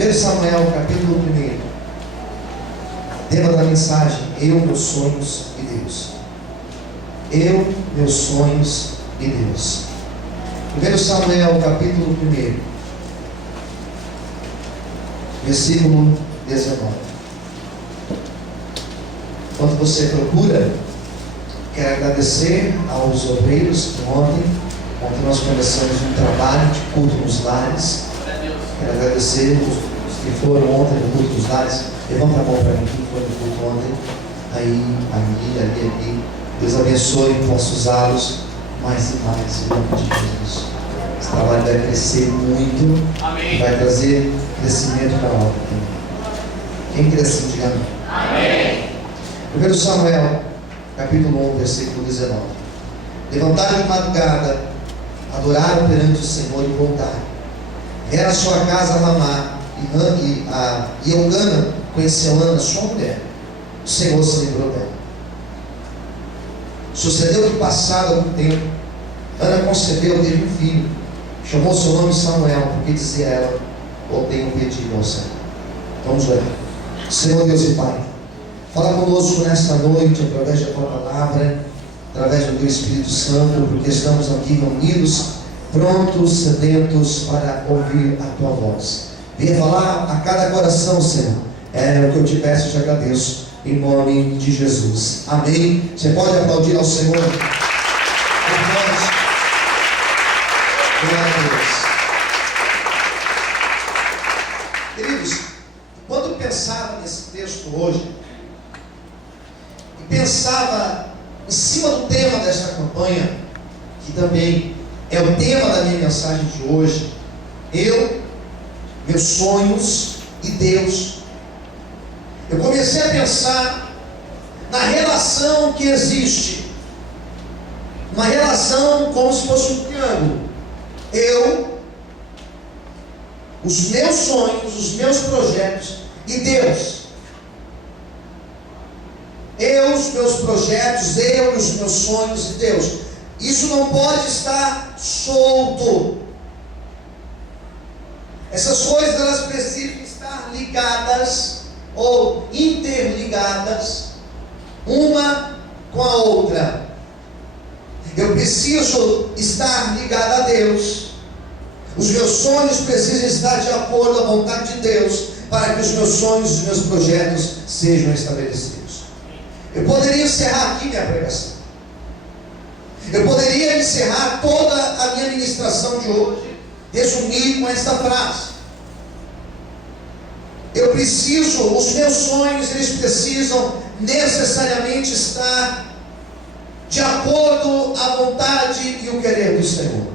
1 Samuel, capítulo 1. Tema da mensagem: eu, meus sonhos e Deus. Eu, meus sonhos e Deus. 1 Samuel, capítulo 1, versículo 19. Enquanto você procura, quero agradecer aos obreiros que ontem nós começamos um trabalho de culto nos lares. Quero agradecer os que foram ontem no culto dos lares. Levanta a mão para mim, quem foi no culto ontem. Aí, ali. Deus abençoe, possa usá-los mais e mais, em nome de Jesus. Esse trabalho vai crescer muito. Amém. Vai trazer crescimento para a obra. Quem crê assim, diga amém. 1 Samuel, capítulo 1, versículo 19. Levantaram de madrugada, adoraram perante o Senhor e voltaram. Era a sua casa Ramá, e Eucana conheceu Ana, sua mulher. O Senhor se livrou dela. Sucedeu que, passado algum tempo, Ana concebeu, teve um filho. Chamou seu nome Samuel, porque dizia ela: ou tenho pedido ao Senhor. Vamos orar. Senhor Deus e Pai, fala conosco nesta noite, através da Tua palavra, através do Teu Espírito Santo, porque estamos aqui reunidos, prontos, sedentos para ouvir a Tua voz. Venha falar a cada coração, Senhor. É o que eu te peço e te agradeço, em nome de Jesus. Amém. Você pode aplaudir ao Senhor? Glória a Deus. Queridos, quando eu pensava nesse texto hoje, e pensava em cima do tema desta campanha, que também é o tema da minha mensagem de hoje: eu, meus sonhos e Deus. Eu comecei a pensar na relação que existe, uma relação como se fosse um triângulo. Eu, os meus sonhos, os meus projetos e Deus. Eu, os meus projetos, eu, os meus sonhos e Deus. Isso não pode estar solto. Essas coisas, elas precisam estar ligadas ou interligadas uma com a outra. Eu preciso estar ligado a Deus. Os meus sonhos precisam estar de acordo à vontade de Deus, para que os meus sonhos e os meus projetos sejam estabelecidos. Eu poderia encerrar aqui minha pregação. Eu poderia encerrar toda a minha ministração de hoje, resumir com esta frase: eu preciso, os meus sonhos, eles precisam necessariamente estar de acordo à vontade e o querer do Senhor,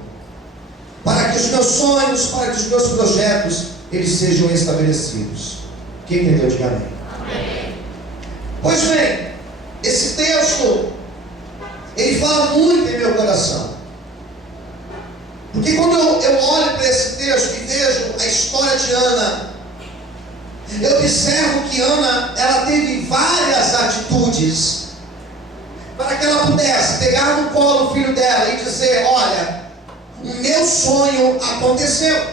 para que os meus sonhos, para que os meus projetos, eles sejam estabelecidos. Quem entendeu, diga amém. Amém. Pois bem, esse texto, ele fala muito em meu coração, porque quando eu olho para esse texto e vejo a história de Ana, eu observo que Ana, ela teve várias atitudes para que ela pudesse pegar no colo o filho dela e dizer: olha, o meu sonho aconteceu.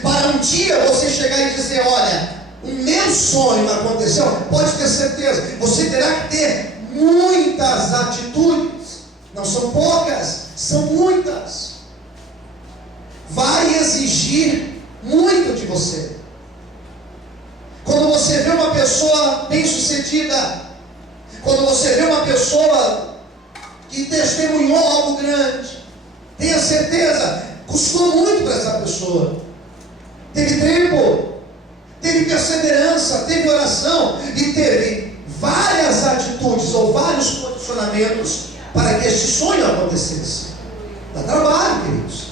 Para um dia você chegar e dizer: olha, o meu sonho aconteceu, pode ter certeza, você terá que ter muitas atitudes. Não são poucas, são muitas. Vai exigir muito de você. Quando você vê uma pessoa bem-sucedida, quando você vê uma pessoa que testemunhou algo grande, tenha certeza, custou muito para essa pessoa. Teve tempo, teve perseverança, teve oração e teve várias atitudes ou vários condicionamentos para que este sonho acontecesse. Dá trabalho, queridos.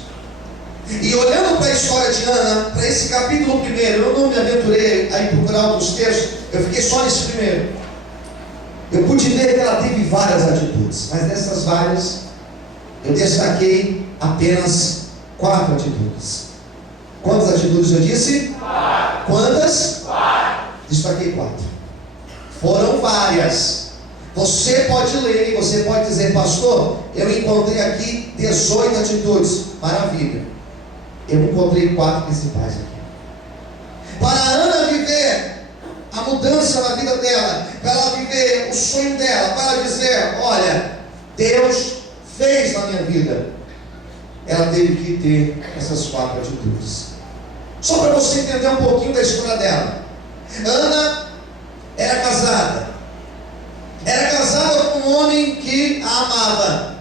E olhando para a história de Ana, para esse capítulo 1, eu não me aventurei a ir procurar outros textos, eu fiquei só nesse primeiro. Eu pude ver que ela teve várias atitudes, mas dessas várias, eu destaquei apenas 4 atitudes. Quantas atitudes eu disse? 4. Quantas? 4. Destaquei 4. Foram várias. Você pode ler e você pode dizer: pastor, eu encontrei aqui 18 atitudes. Maravilha. Eu encontrei 4 principais aqui. para Ana viver a mudança na vida dela, para ela viver o sonho dela, para ela dizer: olha, Deus fez na minha vida, ela teve que ter essas 4 atitudes. Só para você entender um pouquinho da história dela. Ana era casada com um homem que a amava,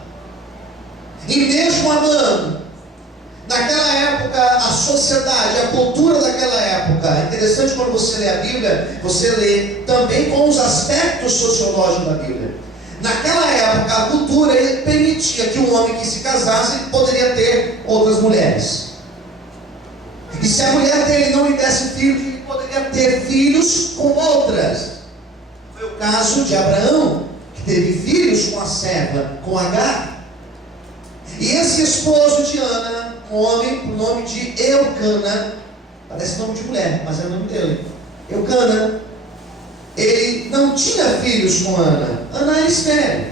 e mesmo amando, naquela época, a sociedade, a cultura daquela época, é interessante quando você lê a Bíblia, você lê também com os aspectos sociológicos da Bíblia. Naquela época, a cultura permitia que um homem que se casasse poderia ter outras mulheres. E se a mulher dele não lhe desse filhos, ele poderia ter filhos com outras. Foi o caso de Abraão, que teve filhos com a serva, com Agar. E esse esposo de Ana, um homem com o nome de Eucana, parece nome de mulher, mas é o nome dele, Eucana, ele não tinha filhos com Ana. Ana era estéril.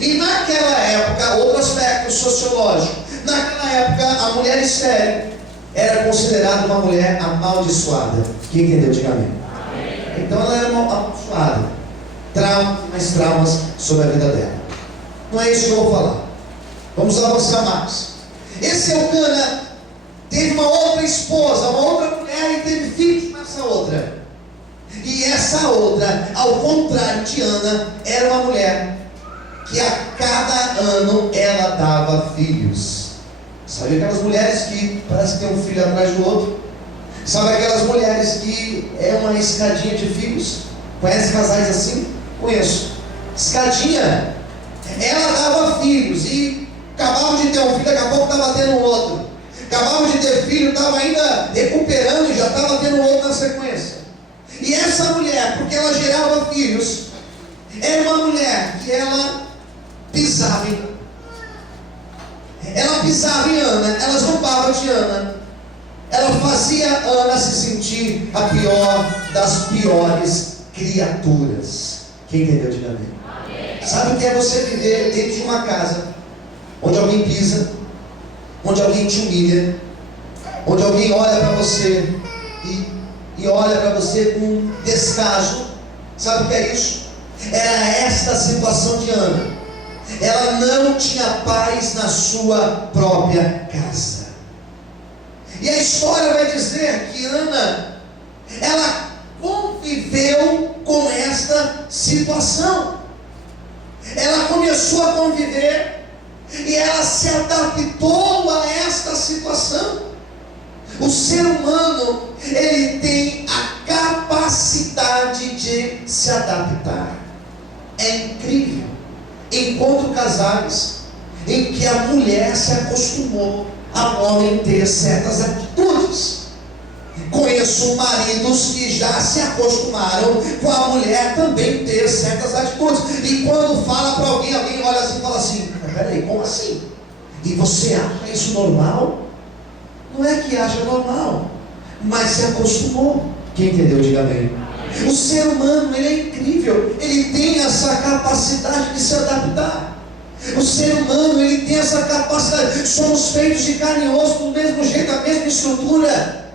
E naquela época, outro aspecto sociológico, naquela época a mulher estéril era considerada uma mulher amaldiçoada. Quem entendeu, diga amém. Então ela era uma amaldiçoada. Mais traumas sobre a vida dela. Não é isso que eu vou falar. Vamos avançar mais. Esse Eucana teve uma outra esposa, uma outra mulher, e teve filhos com essa outra. E essa outra, ao contrário de Ana, era uma mulher que a cada ano ela dava filhos. Sabe aquelas mulheres que parece que tem um filho atrás do outro? Sabe aquelas mulheres que é uma escadinha de filhos? Conhece casais assim? Conheço. Escadinha. Ela dava filhos e acabava de ter um filho, daqui a pouco estava tendo um outro. Acabava de ter filho, estava ainda recuperando e já estava tendo outro na sequência. E essa mulher, porque ela gerava filhos, era uma mulher que ela pisava em Ana, ela zombava de Ana, ela fazia Ana se sentir a pior das piores criaturas. Quem entendeu, diga amém. Sabe o que é você viver dentro de uma casa onde alguém pisa, onde alguém te humilha, onde alguém olha para você e olha para você com descaso? Sabe o que é isso? Era esta a situação de Ana. Ela não tinha paz na sua própria casa. E a história vai dizer que Ana, ela conviveu com esta situação. Ela começou a conviver e ela se adaptou a esta situação. O ser humano, ele tem a capacidade de se adaptar. É incrível. Encontro casais em que a mulher se acostumou ao homem ter certas atitudes. Conheço maridos que já se acostumaram com a mulher também ter certas atitudes. E quando fala para alguém, alguém olha assim e fala assim: peraí, como assim? E você acha isso normal? Não é que acha normal, mas se acostumou. Quem entendeu, diga amém. O ser humano, ele é incrível. Ele tem essa capacidade de se adaptar. O ser humano, ele tem essa capacidade. Somos feitos de carne e osso do mesmo jeito, a mesma estrutura,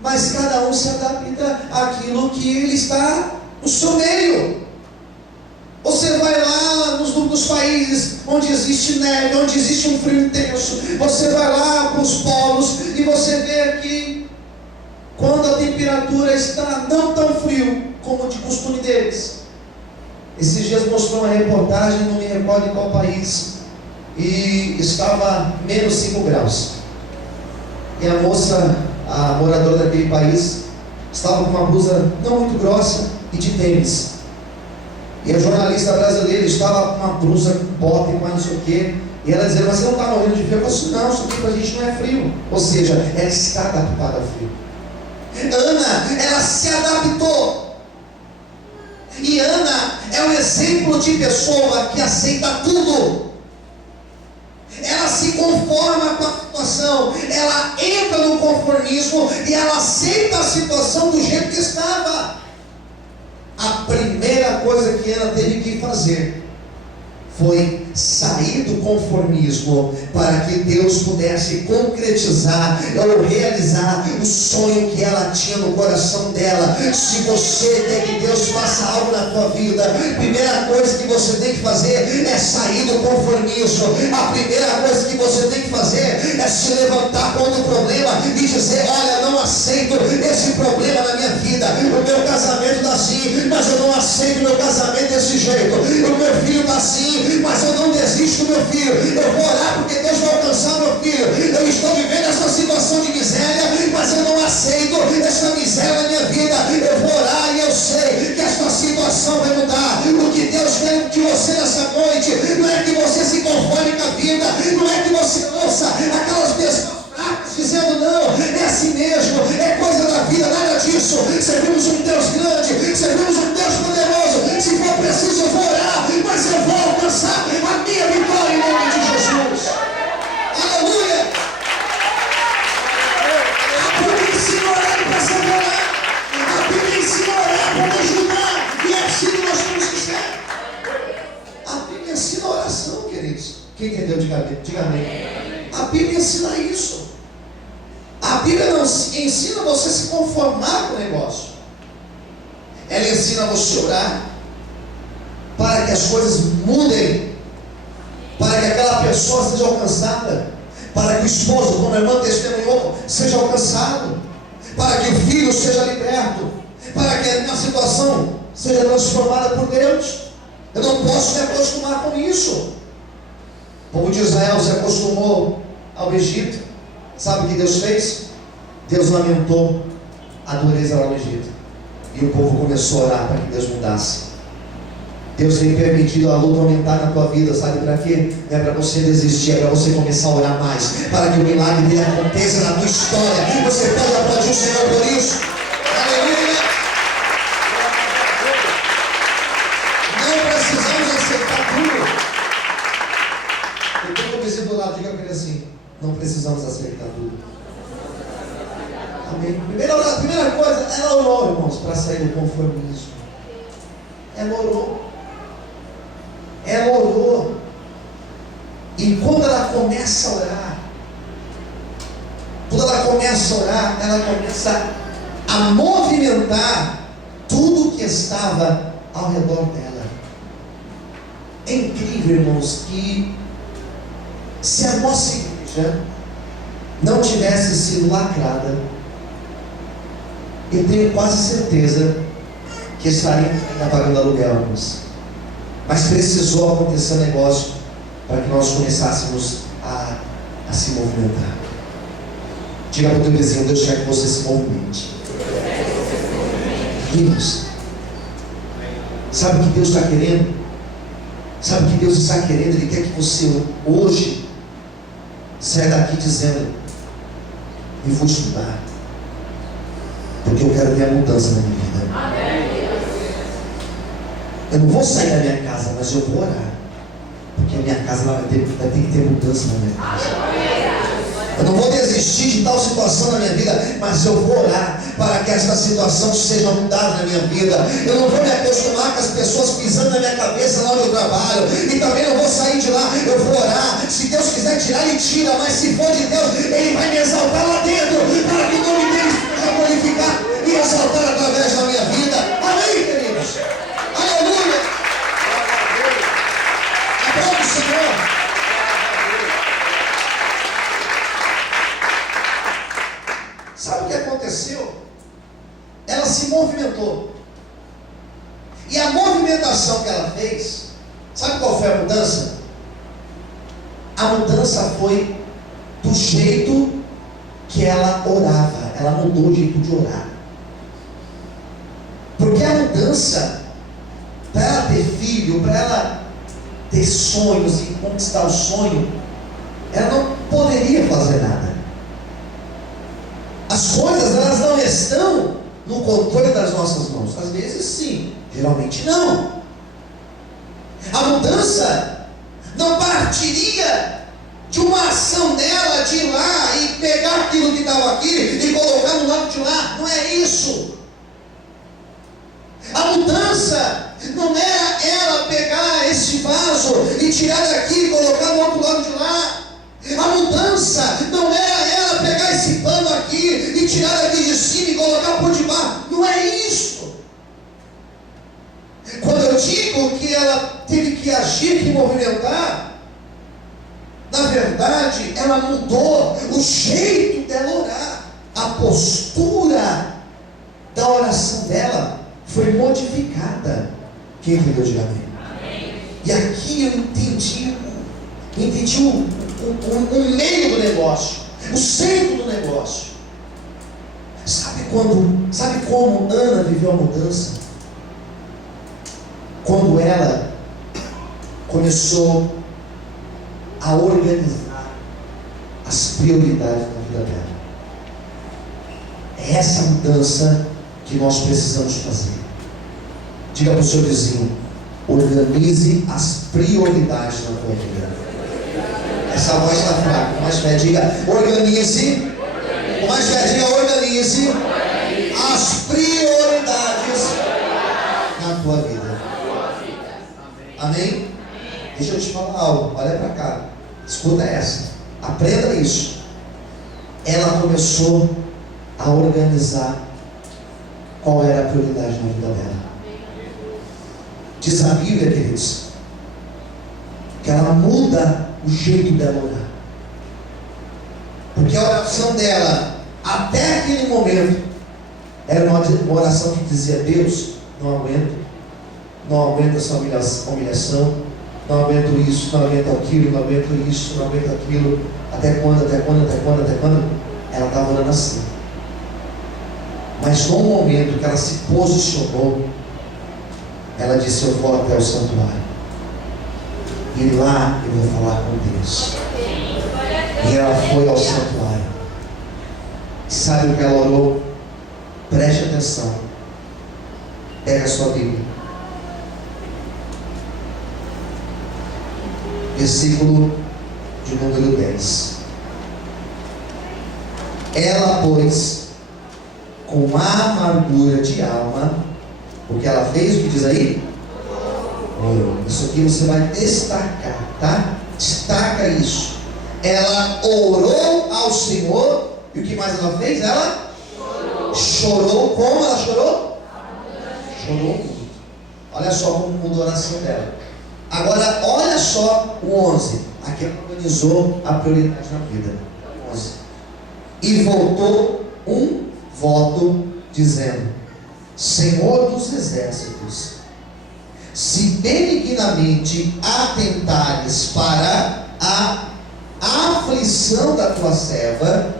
mas cada um se adapta àquilo que ele está no seu meio. Você vai lá nos países onde existe neve, onde existe um frio intenso. Você vai lá para os polos e você vê que quando a temperatura está não tão frio como de costume deles. Esses dias mostrou uma reportagem, não me recordo em qual país, e estava menos 5 graus. E a moça, a moradora daquele país, estava com uma blusa não muito grossa e de tênis. E a jornalista brasileira estava com uma blusa com bota e com não sei o quê. E ela dizia: mas você não está morrendo de frio? Eu falei assim: não, isso aqui para a gente não é frio. Ou seja, ela está adaptada ao frio. Ana, ela se adaptou. E Ana é um exemplo de pessoa que aceita tudo. Ela se conforma com a situação, ela entra no conformismo e ela aceita a situação do jeito que estava. A primeira coisa que Ana teve que fazer foi sair do conformismo para que Deus pudesse concretizar ou realizar o sonho que ela tinha no coração dela. Se você quer que Deus faça algo na tua vida, a primeira coisa que você tem que fazer é sair do conformismo. A primeira coisa que você tem que fazer é se levantar contra o problema e dizer: olha, não aceito esse problema na minha vida, o meu casamento está assim, mas eu não aceito o meu casamento desse jeito, o meu filho está assim, mas eu não desisto do meu filho, eu vou orar porque Deus vai alcançar o meu filho. Eu estou vivendo essa situação de miséria, mas eu não aceito essa miséria na minha vida. Eu vou orar e eu sei que esta situação vai mudar. O que Deus quer de você nessa noite não é que você se conforme com a vida, não é que você ouça aquelas pessoas dizendo: não, é assim mesmo, é coisa da vida, nada disso. Servimos um Deus grande, servimos um Deus poderoso. Se for preciso, eu vou orar, mas eu vou alcançar a minha vitória em nome de Jesus. Aleluia! A Bíblia ensina a orar e perseverar. A Bíblia ensina a orar para ajudar, e é assim que nós temos que ser. A Bíblia ensina a oração, queridos. Quem entendeu? Diga amém. A Bíblia ensina isso. A Bíblia não ensina você a se conformar com o negócio. Ela ensina você a orar para que as coisas mudem, para que aquela pessoa seja alcançada, para que o esposo, como a irmã testemunhou, seja alcançado, para que o filho seja liberto, para que a situação seja transformada por Deus. Eu não posso me acostumar com isso. O povo de Israel se acostumou ao Egito. Sabe o que Deus fez? Deus lamentou a dureza lá no Egito, e o povo começou a orar para que Deus mudasse. Deus tem permitido a luta aumentar na tua vida, sabe para quê? Não é para você desistir, é para você começar a orar mais, para que o milagre dele aconteça na tua história. Você pode aplaudir o Senhor por isso? Aleluia! Não precisamos aceitar tudo. Eu tenho um vizinho do lado, diga para ele assim: não precisamos aceitar tudo. Amém. Primeira coisa, ela orou, irmãos, para sair do conformismo. Ela orou. Ela orou. E quando ela começa a orar, ela começa a movimentar tudo que estava ao redor dela. É incrível, irmãos, que se a nossa igreja não tivesse sido lacrada, eu tenho quase certeza que estaria pagando aluguel, irmãos. Mas precisou acontecer um negócio para que nós começássemos a se movimentar. Diga para o teu vizinho: Deus quer que você se movimente. Irmãos, sabe o que Deus está querendo? Sabe o que Deus está querendo? Ele quer que você hoje saia daqui dizendo: eu vou estudar, porque eu quero ver a mudança na minha vida. Eu não vou sair da minha casa, mas eu vou orar, porque a minha casa vai ter que ter mudança na minha casa. Eu não vou desistir de tal situação na minha vida, mas eu vou orar para que essa situação seja mudada na minha vida. Eu não vou me acostumar com as pessoas pisando na minha cabeça lá onde eu trabalho, e também não vou sair de lá. Eu vou orar. Se Deus quiser tirar, Ele tira, mas se for de Deus, Ele vai me exaltar lá dentro, para que o nome dele seja glorificado e exaltar através da minha vida. Amém, queridos? Aleluia! Aplaude o Senhor. Sabe o que aconteceu? Ela se movimentou. E a movimentação que ela fez, sabe qual foi a mudança? A mudança foi do jeito que ela orava. Ela mudou o jeito de orar. Porque a mudança, para ela ter filho, para ela ter sonhos e conquistar o sonho, ela não poderia fazer nada. As coisas, elas não estão no controle das nossas mãos. Às vezes sim, geralmente não. A mudança não partiria de uma ação dela de ir lá e pegar aquilo que estava aqui e colocar no lado de lá. Não é isso. A mudança não era ela pegar esse vaso e tirar daqui e colocar no outro lado de lá. A mudança não era ela pegar esse pano aqui e tirar daqui de cima e colocar por debaixo. Não é isso. Quando eu digo que ela teve que agir, que movimentar, na verdade, ela mudou o jeito dela orar. A postura da oração dela foi modificada. Quem entendeu, diga amém. E aqui eu entendi o meio do negócio, o centro do negócio. Sabe como Ana viveu a mudança? Quando ela começou a organizar as prioridades da vida dela. É essa mudança que nós precisamos fazer. Diga para o seu vizinho: organize as prioridades da tua vida. Essa voz está fraca. Com mais fé, diga: organize. Com mais fé, diga: organize as prioridades na tua vida. Amém? Deixa eu te falar algo. Olha para cá. Escuta essa. Aprenda isso. Ela começou a organizar qual era a prioridade na vida dela. Diz a Bíblia, queridos, que ela muda o jeito dela orar. Porque a oração dela, até aquele momento, era uma oração que dizia: Deus, não aguento essa humilhação, não aguento isso, não aguento aquilo, não aguento isso, não aguento aquilo. Até quando? Ela estava orando assim. Mas no momento que ela se posicionou, ela disse: eu vou até o santuário, e lá eu vou falar com Deus. E ela foi ao santuário. Sabe o que ela orou? Preste atenção. Pega a sua Bíblia. Versículo de número 10. Ela, pois, com amargura de alma, o que ela fez, o que diz aí? Isso aqui você vai destacar, tá? Destaca isso. Ela orou ao Senhor, e o que mais ela fez? Ela chorou. Como ela chorou? Chorou muito. Olha só como mudou a oração dela. Agora, olha só o 11. Aqui ela organizou a prioridade na vida. 11. E voltou um voto dizendo: Senhor dos exércitos, se benignamente atentares para a aflição da tua serva,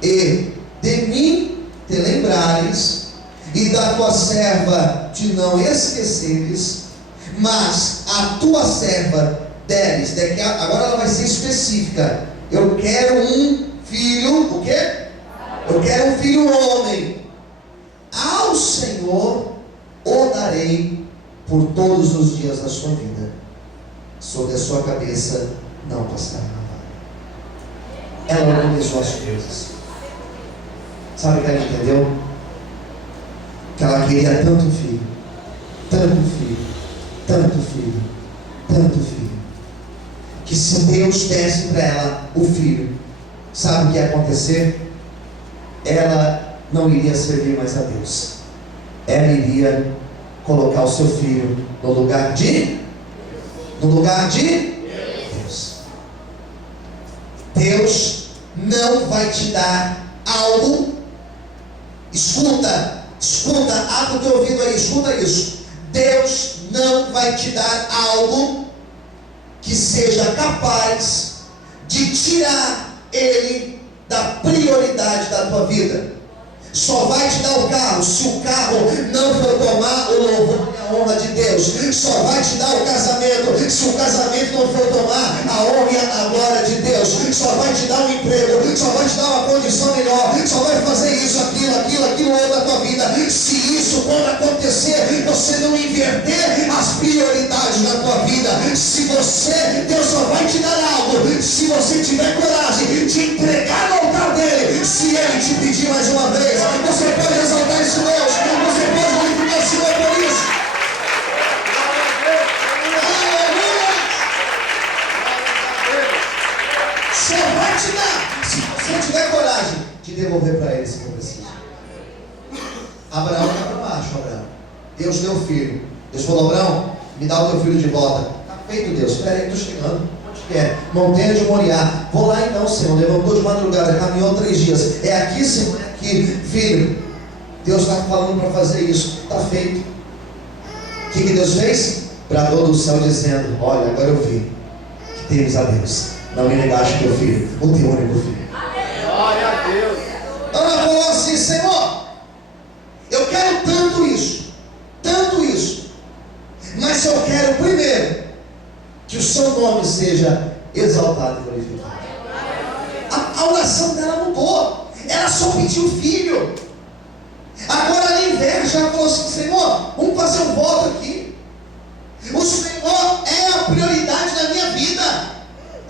e de mim te lembrares, e da tua serva te não esqueceres, mas a tua serva deres, agora ela vai ser específica: eu quero um filho, o quê? Eu quero um filho homem. Ao Senhor o darei por todos os dias da sua vida, sobre a sua cabeça não passará navalha. Ela organizou as coisas. Sabe o que ela entendeu? Que ela queria tanto filho, tanto filho, tanto filho, tanto filho, que se Deus desse para ela o filho, sabe o que ia acontecer? Ela não iria servir mais a Deus. Ela iria colocar o seu filho no lugar de Deus. Deus não vai te dar algo. Escuta, abre o teu ouvido aí, escuta isso. Deus não vai te dar algo que seja capaz de tirar Ele da prioridade da tua vida. Só vai te dar o carro se o carro não for tomar o louvor e a honra de Deus. Só vai te dar o casamento se o casamento não for tomar a honra e a glória de Deus. Só vai te dar um emprego, só vai te dar uma condição melhor, só vai fazer isso, aquilo outro da tua vida, se isso quando acontecer, você não inverter as prioridades da tua vida. Se você, Deus só vai te dar algo se você tiver coragem de entregar no altar dele. Se ele te pedir mais uma vez, você pode exaltar esse Deus, você pode glorificar esse Deus por isso. Aleluia! Abraão vai para baixo, Abraão. Deus deu filho. Deus falou: Abraão, me dá o teu filho de volta. Está feito, Deus. Espera aí, estou chegando. Onde que é? Montanha de Moriá. Vou lá então, Senhor. Levantou de madrugada, caminhou 3 dias. É aqui, Senhor, é aqui. Filho, Deus está falando para fazer isso. Está feito. O que Deus fez? Bradou do céu dizendo: olha, agora eu vi que temos a Deus. Não me negaste teu filho, o teu único filho. Glória a Deus. Ana falou assim: Senhor, eu quero tanto isso, mas eu quero primeiro que o seu nome seja exaltado e glorificado. A oração dela mudou. Ela só pediu filho. Agora ela inveja. Ela falou assim: Senhor, vamos fazer um voto aqui. O Senhor é a prioridade da minha vida.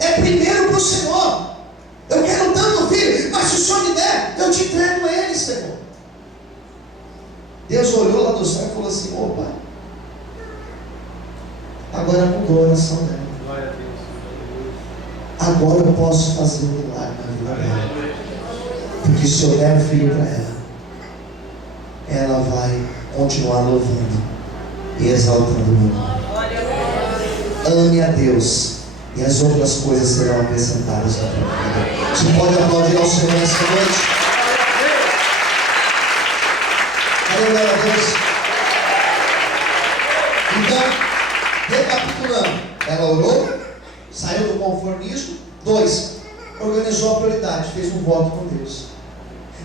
É primeiro para o Senhor. Eu quero tanto filho, mas se o Senhor me der, eu te entrego ele, Senhor. Deus olhou lá do céu e falou assim: opa, agora mudou a oração dela. Glória a Deus. Agora eu posso fazer um milagre na vida dela. Porque se eu der um filho para ela vai continuar louvando e exaltando o meu nome. Ame a Deus e as outras coisas serão acrescentadas na tua vida. Você pode aplaudir ao Senhor nessa noite? Aleluia a Deus. Então, recapitulando, ela orou, saiu do conformismo. 2, organizou a prioridade, fez um voto com Deus.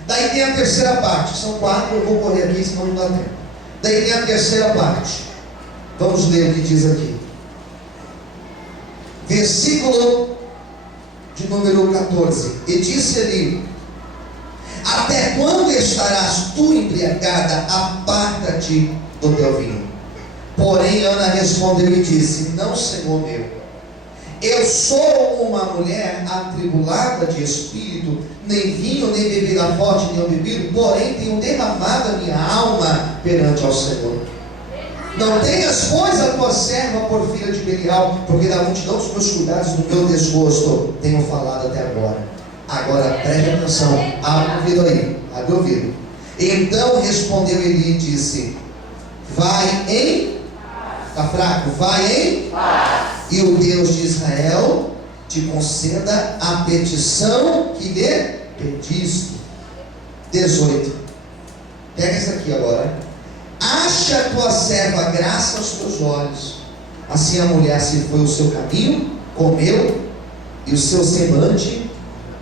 Daí tem a terceira parte, são 4, eu vou correr aqui senão não dá tempo. Daí tem a terceira parte. Vamos ler o que diz aqui. Versículo de número 14. E disse-lhe: até quando estarás tu embriagada? Aparta-te do teu vinho. Porém Ana respondeu e disse: não, Senhor meu, eu sou uma mulher atribulada de espírito, nem vinho, nem bebida forte, nem bebido, porém tenho derramado a minha alma perante ao Senhor. Não tenhas, pois, a tua serva por filha de Belial, porque da multidão dos meus cuidados, do meu desgosto, tenho falado até agora. Agora preste atenção, abre o ouvido aí, abre o ouvido. Então respondeu Eli e disse: vai em, está fraco, vai em paz. E o Deus de Israel te conceda a petição que lhe pediste. 18. Pega isso aqui agora. Acha a tua serva graça aos teus olhos. Assim a mulher se foi o seu caminho, comeu, e o seu semblante,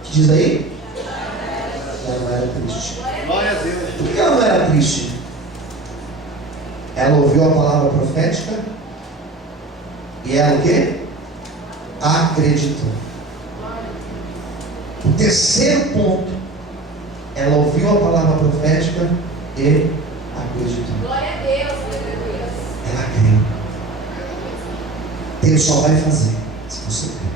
que diz aí? Ela não era triste. Glória a Deus. Por que ela não era triste? Ela ouviu a palavra profética e ela o quê? Acreditou. O terceiro ponto, ela ouviu a palavra profética e acreditou. Glória a Deus, aleluia. Ela creu. Deus só vai fazer se você crer.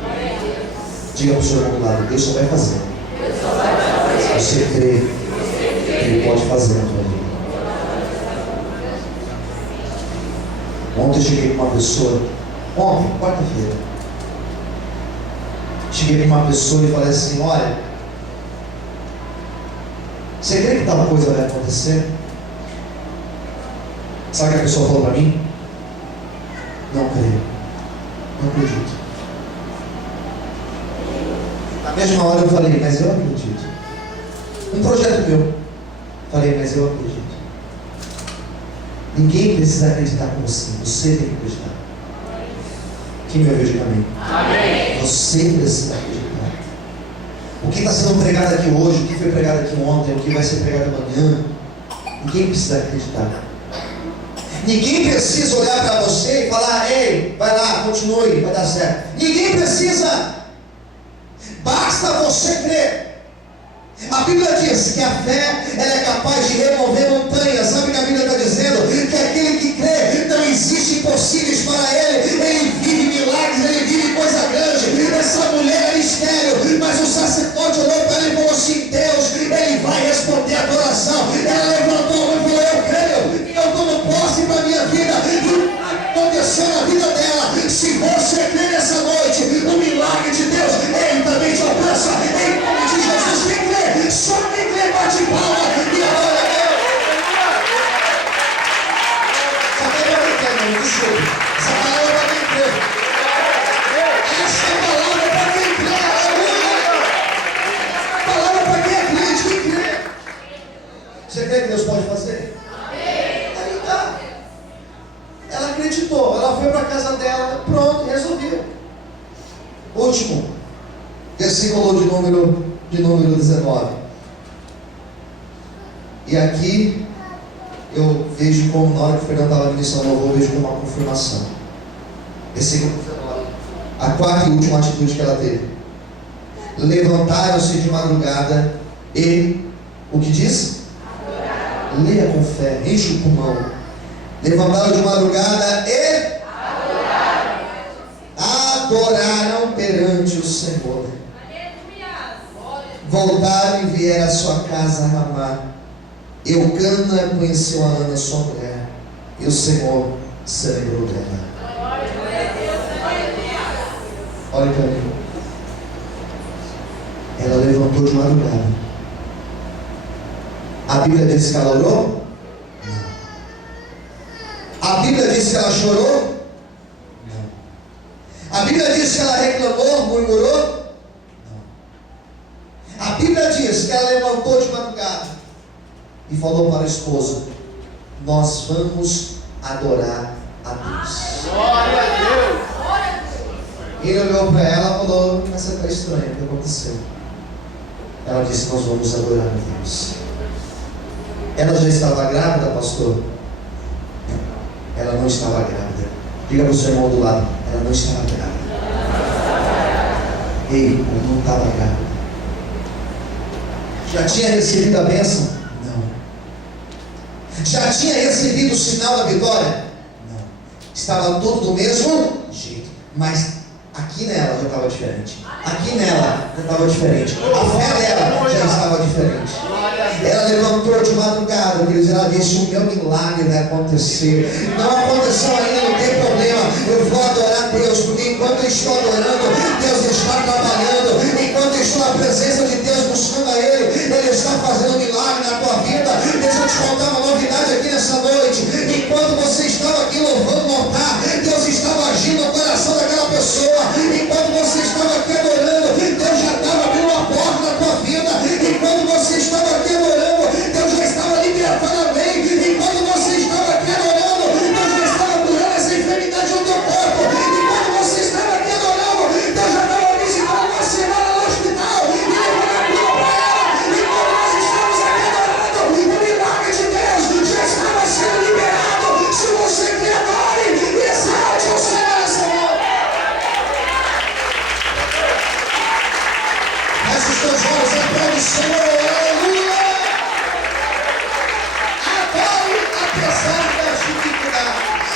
Glória a Deus. Diga para o senhor do lado: Deus só vai fazer Deus só vai fazer. se você crer que Ele pode fazer na tua vida. Ontem eu cheguei com uma pessoa, quarta-feira, cheguei com uma pessoa e falei assim: olha, você crê que tal coisa vai acontecer? Sabe o que a pessoa falou para mim? Não creio, não acredito. Na mesma hora eu falei: mas eu acredito. Um projeto meu. Falei: mas eu acredito. Ninguém precisa acreditar com você. Você tem que acreditar. Quem me ouviu, diga amém. Amém. Você precisa acreditar. O que está sendo pregado aqui hoje, o que foi pregado aqui ontem, o que vai ser pregado amanhã, ninguém precisa acreditar. Ninguém precisa olhar para você e falar: ei, vai lá, continue, vai dar certo. Ninguém precisa. Basta você crer. A Bíblia diz que a fé, ela é capaz de remover montanhas. Sabe o que a Bíblia está dizendo? Que aquele que crê, não existe impossíveis para ele. Ele vive milagres, ele vive coisa grande. Essa mulher era estéril, mas o sacerdote olhou para ele e falou assim: Deus, ele vai responder a tua oração. Ela levantou a mão e falou: eu creio, e eu tomo posse para a minha vida. E aconteceu na vida dela. Se você crê nessa noite, o milagre de Deus, ele também te alcança. Em nome de Jesus, quem crê? Só quem crê bate palma e Você crê que Deus pode fazer? Aí tá. Ela acreditou, ela foi para a casa dela, pronto, resolveu. Último, versículo de número 19. E aqui eu vejo como, na hora que o Fernando estava ministrando o louvor, eu vejo como uma confirmação. Versículo 19. A quarta e última atitude que ela teve. Levantaram-se de madrugada e, o que diz? Adoraram. Leia com fé, enche o pulmão. Levantaram de madrugada e adoraram perante o Senhor. Voltaram e vieram à sua casa a Ramá. Eucana conheceu a Ana, sua mulher, e o Senhor se lembrou dela. Olha para mim. Ela levantou de madrugada. A Bíblia diz que ela orou? Não. A Bíblia diz que ela chorou? Não. A Bíblia diz que ela reclamou, murmurou? Não. A Bíblia diz que ela levantou de madrugada e falou para o esposo: nós vamos adorar a Deus. Glória a Deus. Ele olhou para ela e falou: essa está estranha, o que aconteceu? Ela disse: nós vamos adorar a Deus. Ela já estava grávida, pastor? Ela não estava grávida. Diga para o seu irmão do lado: ela não estava grávida. Ei, ela não estava grávida. Já tinha recebido a bênção? Não. Já tinha recebido o sinal da vitória? Não. Estava tudo do mesmo jeito, mas aqui nela já estava diferente. Aqui nela já estava diferente. A fé dela já estava diferente. Ela levantou de madrugada, queridos, ela disse: o meu milagre vai acontecer. Não aconteceu ainda, não tem problema. Eu vou adorar Deus, porque enquanto eu estou adorando, Deus está trabalhando. Enquanto eu estou na presença de Deus, buscando a Ele, Ele está fazendo milagre na tua vida. Deixa eu te contar uma novidade aqui nessa noite. Enquanto você estava aqui louvando o altar, Deus estava agindo no coração daquela pessoa. Enquanto você estava aqui adorando, Deus já estava abrindo uma porta na tua vida. Enquanto você estava aqui adorando, Deus já estava libertando a lei. Enquanto você estava aqui adorando, Deus já estava curando essa enfermidade no teu corpo. Enquanto você estava aqui adorando, Deus já estava visitando uma semana no hospital e levando a cura para ela. Enquanto nós estamos aqui adorando, o milagre de Deus já estava sendo liberado. Se você quer, adore e exalte o Senhor, Senhor. Feche os teus olhos e aplaude o Senhor. Aleluia. Adore apesar das dificuldades.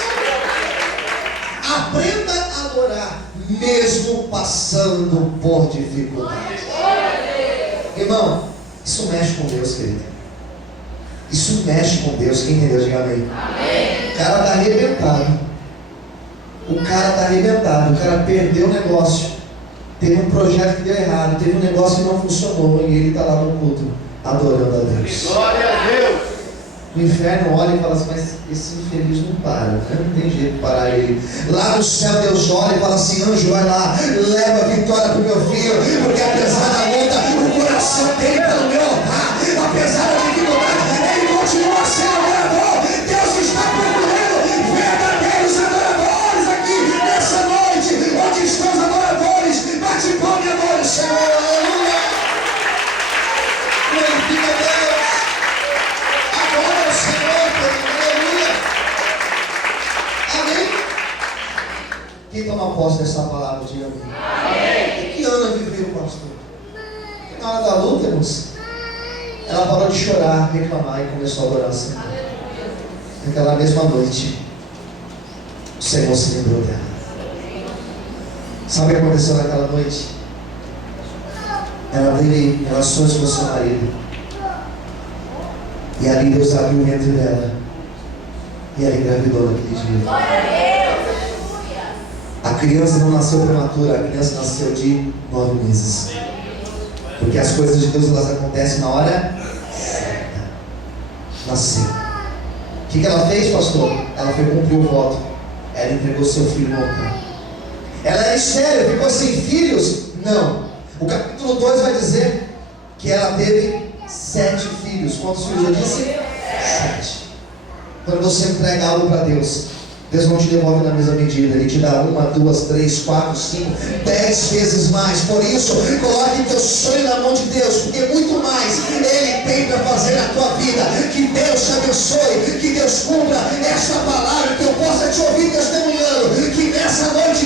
Aprenda a adorar mesmo passando por dificuldades. Irmão, isso mexe com Deus, querido. Isso mexe com Deus. Quem entendeu? Diga amém. O cara está arrebentado. O cara está arrebentado. O cara perdeu o negócio. Teve um projeto que deu errado. Teve um negócio que não funcionou. E ele está lá no culto, adorando a Deus. Glória a Deus. O inferno olha e fala assim: mas esse infeliz não para, não tem jeito de parar ele. Lá no céu Deus olha e fala assim: anjo, vai lá, leva a vitória para o meu filho, porque apesar da luta, o coração dele está no meu altar. Apesar da dificuldade, ele continua sendo adorador. Deus está procurando verdadeiros adoradores aqui nessa noite. Onde estão os adoradores? Bate palma e adore o Senhor. Aleluia. Glorifica a Deus. Adora o Senhor, aleluia. Amém? Quem toma posse dessa palavra, diga amém. Que Ana viveu, pastor? Porque na hora da luta, irmãos, ela parou de chorar, reclamar e começou a adorar o Senhor. Naquela mesma noite, o Senhor se lembrou dela. Sabe o que aconteceu naquela noite? Ela teve relações com o seu marido. E ali Deus abriu o ventre dela. E ela engravidou naquele dia. A criança não nasceu prematura, a criança nasceu de 9 meses. Porque as coisas de Deus, elas acontecem na hora certa. Nasceu. O que ela fez, pastor? Ela foi cumprir o voto. Ela entregou seu filho no altar. Ela era estéril, ficou sem filhos? Não. O capítulo 2 vai dizer que ela teve 7 filhos. filhos. Quantos filhos eu disse? 7. Quando você entrega algo para Deus, Deus não te devolve na mesma medida. Ele te dá 1, 2, 3, 4, 5, 10 vezes mais. Por isso, coloque teu sonho na mão de Deus, porque muito mais Ele tem para fazer na tua vida. Que Deus te abençoe, que Deus cumpra esta palavra, que eu possa te ouvir testemunhando, que nessa noite